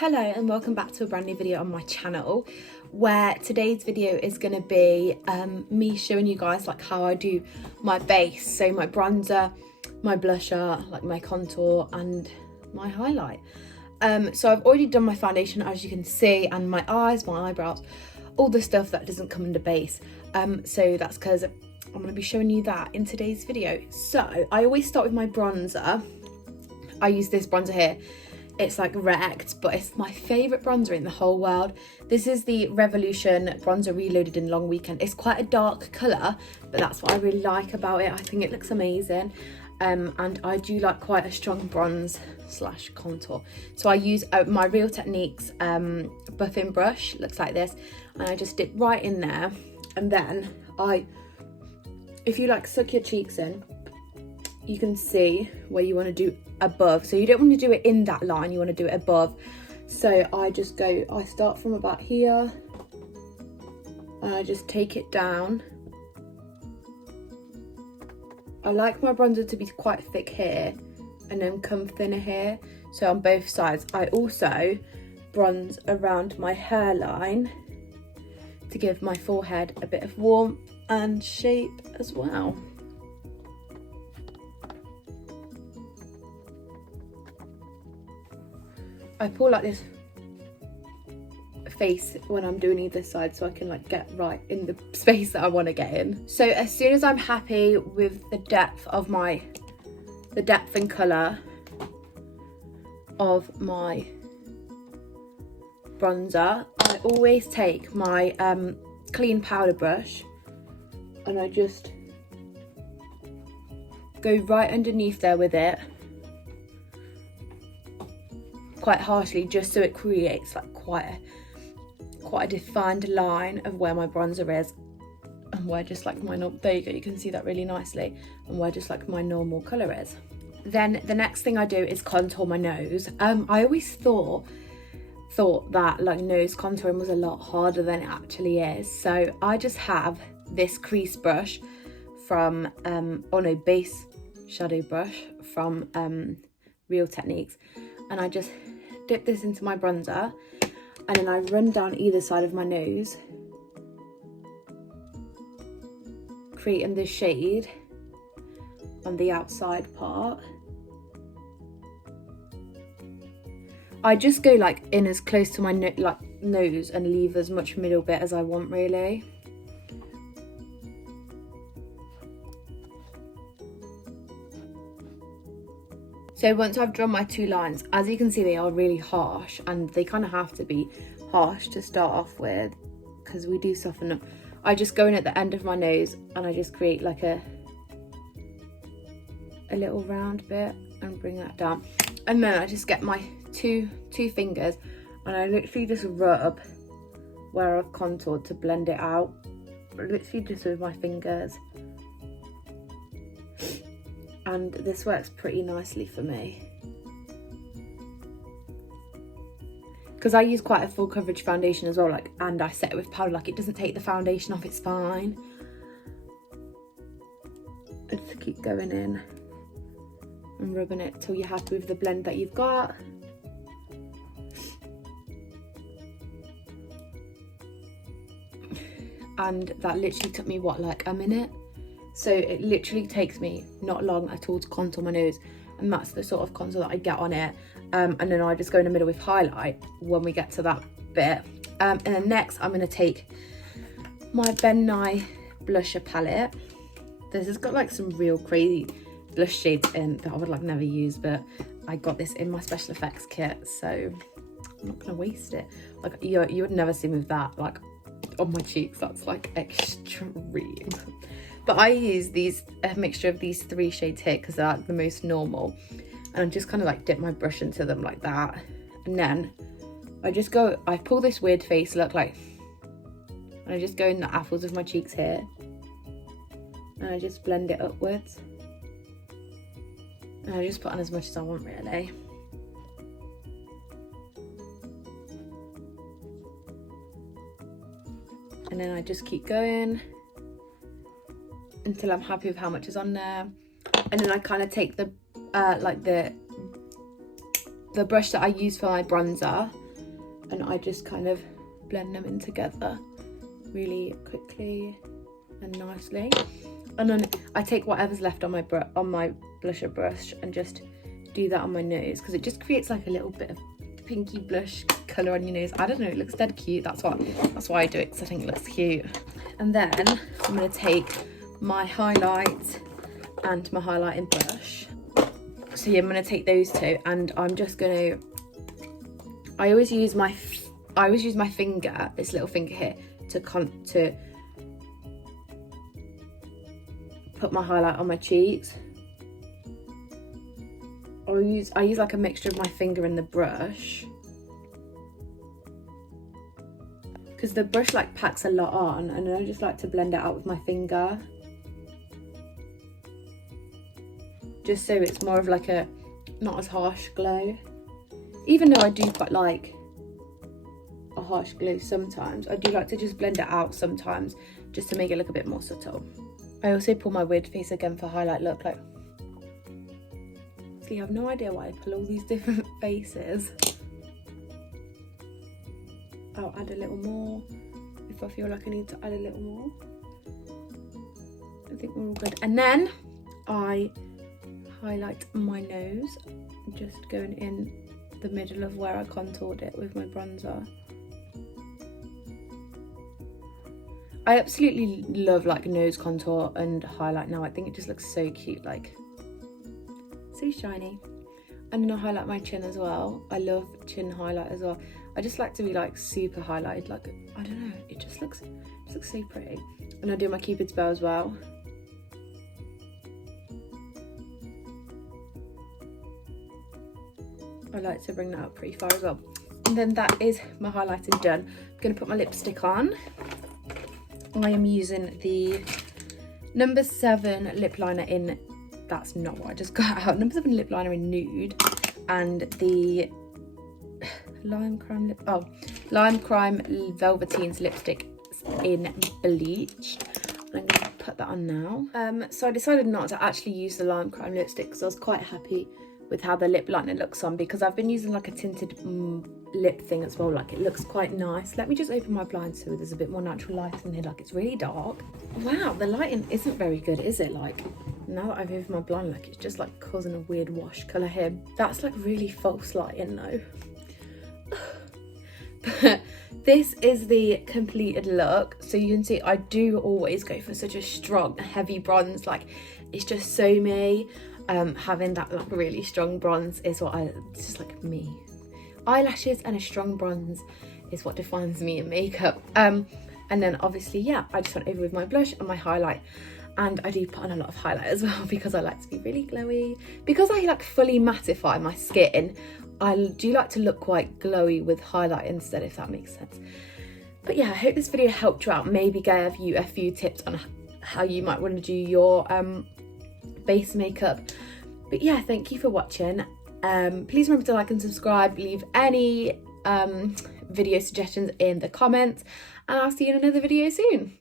Hello and welcome back to a brand new video on my channel, where today's video is going to be me showing you guys like how I do my base, so my bronzer, my blusher, like my contour and my highlight. So I've already done my foundation, as you can see, and my eyes, my eyebrows, all the stuff that doesn't come under base. So that's because I'm going to be showing you that in today's video. So I always start with my bronzer. I use this bronzer here. It's like wrecked, but it's my favourite bronzer in the whole world. This is the Revolution Bronzer Reloaded in Long Weekend. It's quite a dark colour, but that's what I really like about it. I think it looks amazing. And I do like quite a strong bronze slash contour. So I use my Real Techniques buffing brush, looks like this, and I just dip right in there. And then if you like suck your cheeks in, you can see where you want to do above. So you don't want to do it in that line, you want to do it above. So I start from about here and I just take it down. I like my bronzer to be quite thick here and then come thinner here. So on both sides. I also bronze around my hairline to give my forehead a bit of warmth and shape as well. I pull like this face when I'm doing either side so I can like get right in the space that I want to get in. So as soon as I'm happy with the depth and colour of my bronzer, I always take my clean powder brush and I just go right underneath there with it quite harshly, just so it creates like quite a defined line of where my bronzer is and where just like there you go, you can see that really nicely, and where just like my normal colour is. Then the next thing I do is contour my nose. I always thought that like nose contouring was a lot harder than it actually is. So I just have this crease brush from base shadow brush from Real Techniques, and I just dip this into my bronzer and then I run down either side of my nose, creating this shade on the outside part. I just go like in as close to my nose and leave as much middle bit as I want, really. So once I've drawn my two lines, as you can see, they are really harsh, and they kind of have to be harsh to start off with because we do soften up. I just go in at the end of my nose and I just create like a little round bit and bring that down. And then I just get my two fingers and I literally just rub where I've contoured to blend it out. Literally just with my fingers. And this works pretty nicely for me because I use quite a full coverage foundation as well, like, and I set it with powder, like it doesn't take the foundation off, it's fine. I just keep going in and rubbing it till you're happy with the blend that you've got. And that literally took me like a minute. So it literally takes me not long at all to contour my nose, and that's the sort of contour that I get on it. And then I just go in the middle with highlight when we get to that bit. And then next I'm going to take my Ben Nye blusher palette. This has got like some real crazy blush shades in that I would like never use, but I got this in my special effects kit, so I'm not going to waste it. Like you would never see me with that like on my cheeks, that's like extreme. But I use a mixture of these three shades here because they're like the most normal. And I just kind of like dip my brush into them like that. And then I pull this weird face look like, and I just go in the apples of my cheeks here. And I just blend it upwards. And I just put on as much as I want, really. And then I just keep going until I'm happy with how much is on there, and then I kind of take the brush that I use for my bronzer and I just kind of blend them in together really quickly and nicely. And then I take whatever's left on my blusher brush and just do that on my nose, because it just creates like a little bit of pinky blush colour on your nose. I don't know, it looks dead cute. That's why I do it, because I think it looks cute. And then I'm going to take my highlight and my highlighting brush. So yeah, I'm going to take those two, and I'm just going to, I always use my finger, this little finger here, to put my highlight on my cheeks. I use like a mixture of my finger and the brush, because the brush like packs a lot on, and I just like to blend it out with my finger, just so it's more of like a not as harsh glow. Even though I do quite like a harsh glow sometimes, I do like to just blend it out sometimes, just to make it look a bit more subtle. I also pull my weird face again for highlight look. Like, I have no idea why I pull all these different faces. I'll add a little more if I feel like I need to add a little more. I think we're all good. And then I highlight my nose, just going in the middle of where I contoured it with my bronzer. I absolutely love like nose contour and highlight now. I think it just looks so cute, like so shiny. And then I highlight my chin as well. I love chin highlight as well. I just like to be like super highlighted, like, I don't know, it just looks so pretty. And I do my Cupid's bow as well. I like to bring that up pretty far as well. And then that is my highlighting done. I'm gonna put my lipstick on. I am using the number 7 lip liner in, that's not what I just got out, number 7 lip liner in Nude, and the Lime Crime Velveteen's lipstick in Bleach. I'm going to put that on now. So I decided not to actually use the Lime Crime lipstick, because I was quite happy with how the lip liner looks on, because I've been using like a tinted lip thing as well. Like, it looks quite nice. Let me just open my blinds so there's a bit more natural light in here. Like, it's really dark. Wow, the lighting isn't very good, is it? Like, now that I've opened my blind, like, it's just like causing a weird wash colour here. That's like really false lighting though. But this is the completed look. So you can see I do always go for such a strong, heavy bronze. Like, it's just so me. Having that like really strong bronze is what it's just like me. Eyelashes and a strong bronze is what defines me in makeup. And then obviously, yeah, I just went over with my blush and my highlight. And I do put on a lot of highlight as well, because I like to be really glowy. Because I like fully mattify my skin, I do like to look quite glowy with highlight instead, if that makes sense. But yeah, I hope this video helped you out, maybe gave you a few tips on how you might want to do your base makeup. But yeah, thank you for watching. Please remember to like and subscribe, leave any video suggestions in the comments, and I'll see you in another video soon.